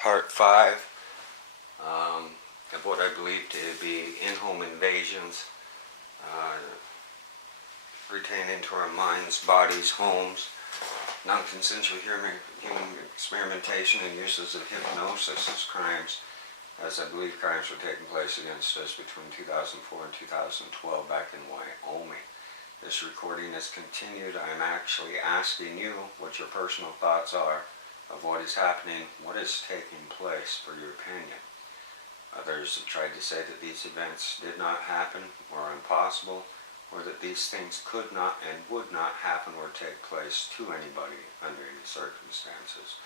part 5 of what I believe to be in-home invasions pertaining into our minds, bodies, homes, non-consensual human experimentation and uses of hypnosis as crimes, as I believe crimes were taking place against us between 2004 and 2012 back in Wyoming. This recording is continued. I am actually asking you what your personal thoughts are of what is happening, what is taking place, for your opinion. Others have tried to say that these events did not happen or are impossible, or that these things could not and would not happen or take place to anybody under any circumstances.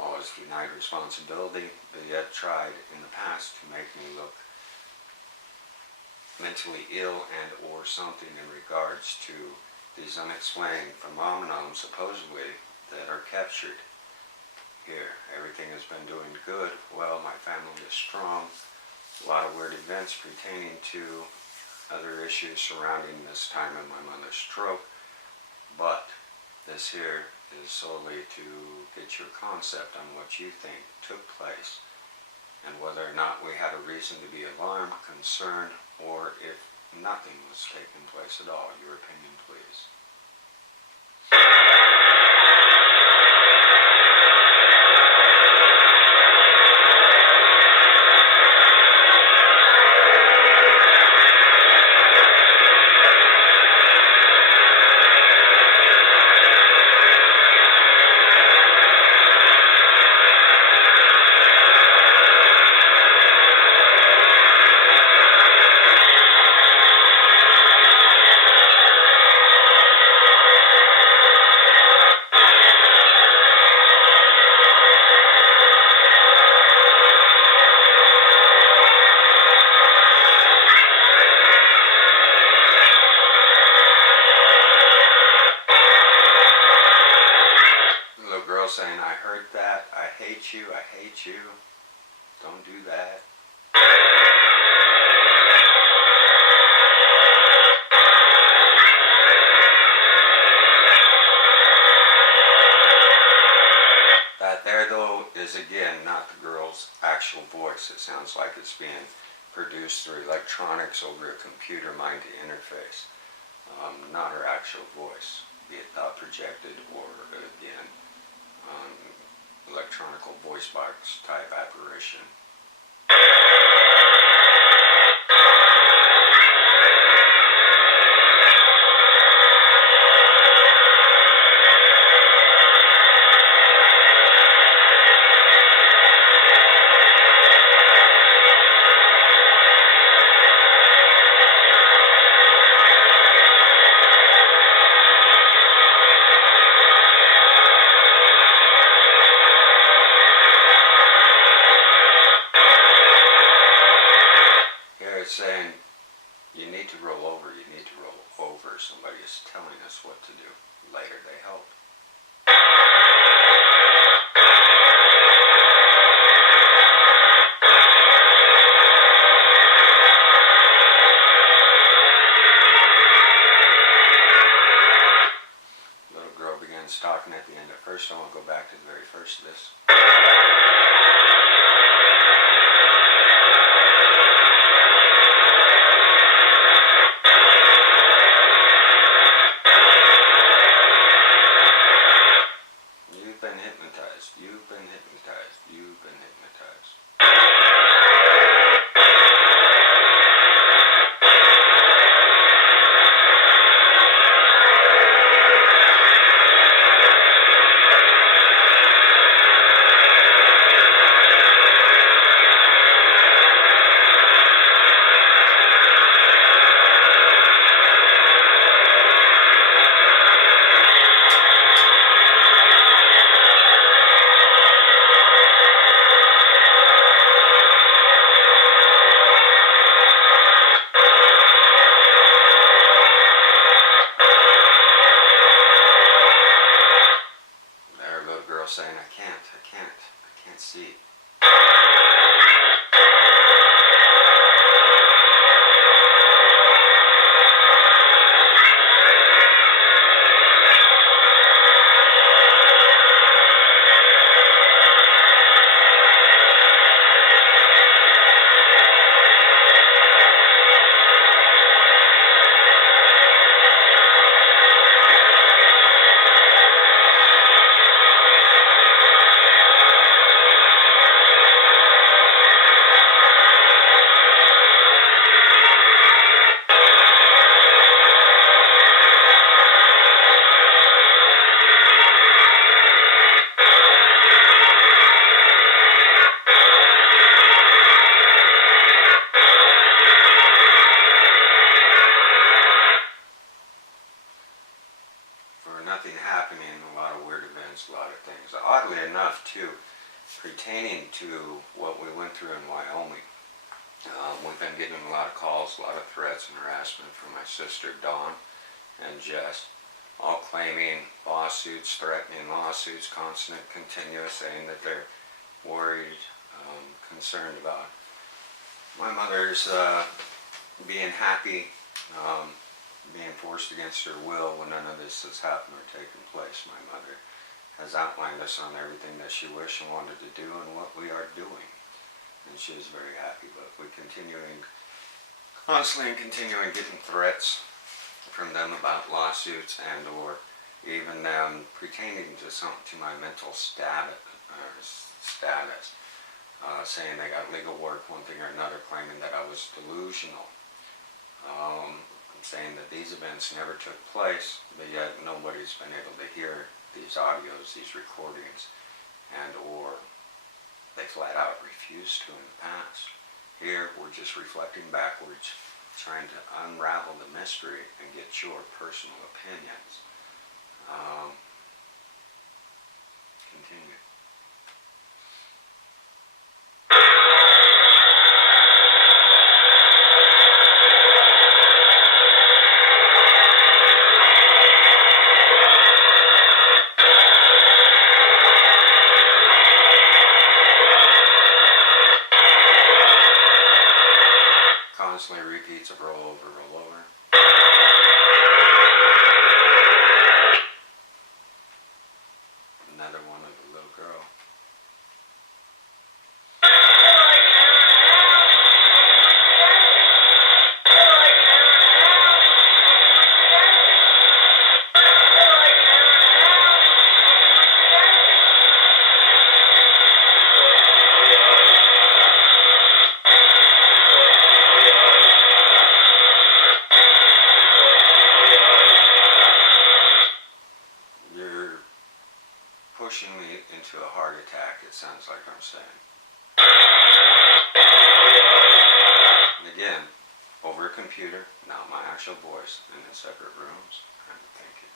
All is denied responsibility, but yet tried in the past to make me look mentally ill and or something in regards to these unexplained phenomena supposedly that are captured here. Everything has been doing good. Well, my family is strong. A lot of weird events pertaining to other issues surrounding this time of my mother's stroke, but this here is solely to get your concept on what you think took place and whether or not we had a reason to be alarmed, concerned, or if nothing was taking place at all. Your opinion, please. Saying, I heard that, I hate you, don't do that. That there, though, is again not the girl's actual voice. It sounds like it's being produced through electronics over a computer mind to interface. Not her actual voice, be it projected or, again, electronical voice box type apparition. Saying, you need to roll over, somebody is telling us what to do. Later they help. Little girl begins talking at the end. At first, I want to go back to the very first of this. You've been hypnotized. Saying, I can't see. pertaining to what we went through in Wyoming. We've been getting a lot of calls, a lot of threats and harassment from my sister Dawn and Jess, all claiming lawsuits, threatening lawsuits, constant, continuous, saying that they're worried, concerned about my mother's being happy, being forced against her will when none of this has happened or taken place. My mother has outlined us on everything that she wished and wanted to do and what we are doing. And she is very happy, but we're constantly continuing getting threats from them about lawsuits and or even them pertaining to my mental status, saying they got legal work, one thing or another, claiming that I was delusional. Saying that these events never took place, but yet nobody's been able to hear these audios, these recordings, and or they flat out refused to in the past. Here, we're just reflecting backwards, trying to unravel the mystery and get your personal opinions. Continue. Constantly repeats of roll over, roll over. Another one of the little girl. Pushing me into a heart attack, it sounds like I'm saying. And again, over a computer, not my actual voice, in separate rooms. Thank you.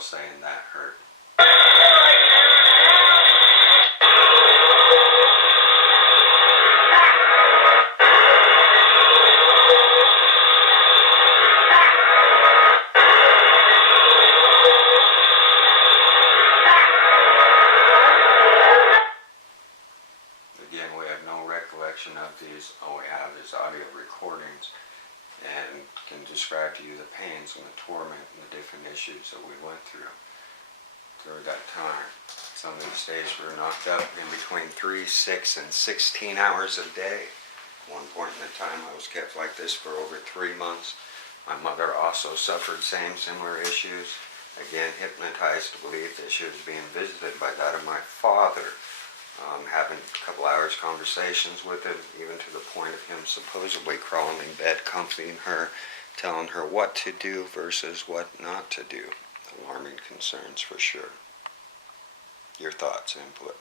Saying that hurt. Again, we have no recollection of these. All we have is audio recordings and can describe to you the pains and the torment and the different issues that we went through that time. Some of these days we were knocked up in between 3, 6, and 16 hours a day. At one point in the time I was kept like this for over 3 months. My mother also suffered similar issues. Again, hypnotized to believe that she was being visited by that of my father. Having a couple hours conversations with him, even to the point of him supposedly crawling in bed, comforting her, telling her what to do versus what not to do. Alarming concerns for sure. Your thoughts, input.